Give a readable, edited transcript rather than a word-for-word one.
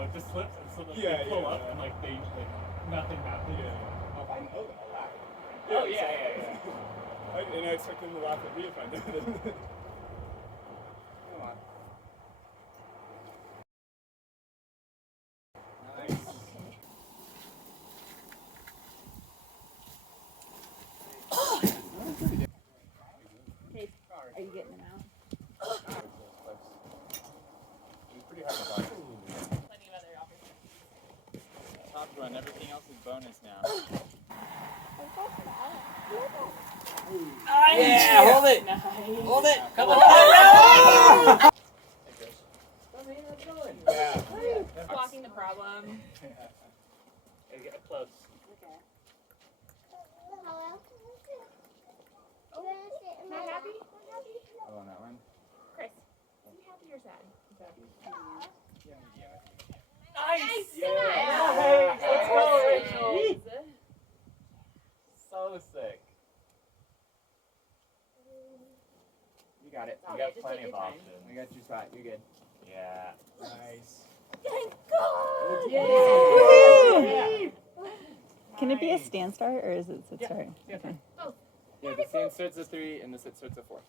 so it just slips, and so like, they pull up, and like they nothing happens. Oh, if I know that, I'll laugh. Oh yeah. And I expect them to laugh at me if I know them. Come on. Nice. Hey, are you getting them out? It's pretty hard to buy. Plenty of other opportunities. Top run, everything else is bonus now. Yeah, hold it. Nice. Hold it. Come on. Yeah. Blocking the problem. Hey, get close. Okay. Not happy? Oh, on that one? Chris, is he happy or sad? He's happy. Nice! Yeah. Let's go, Rachel! Nice. So sick. You got it. You Okay, got just plenty take of your time. options. I got your spot. You're good. Yeah. Nice. Thank God! Yeah. Can it be a stand start or is it sit start? Yeah. Okay. Yeah, the stand starts at 3 and the sit starts at 4.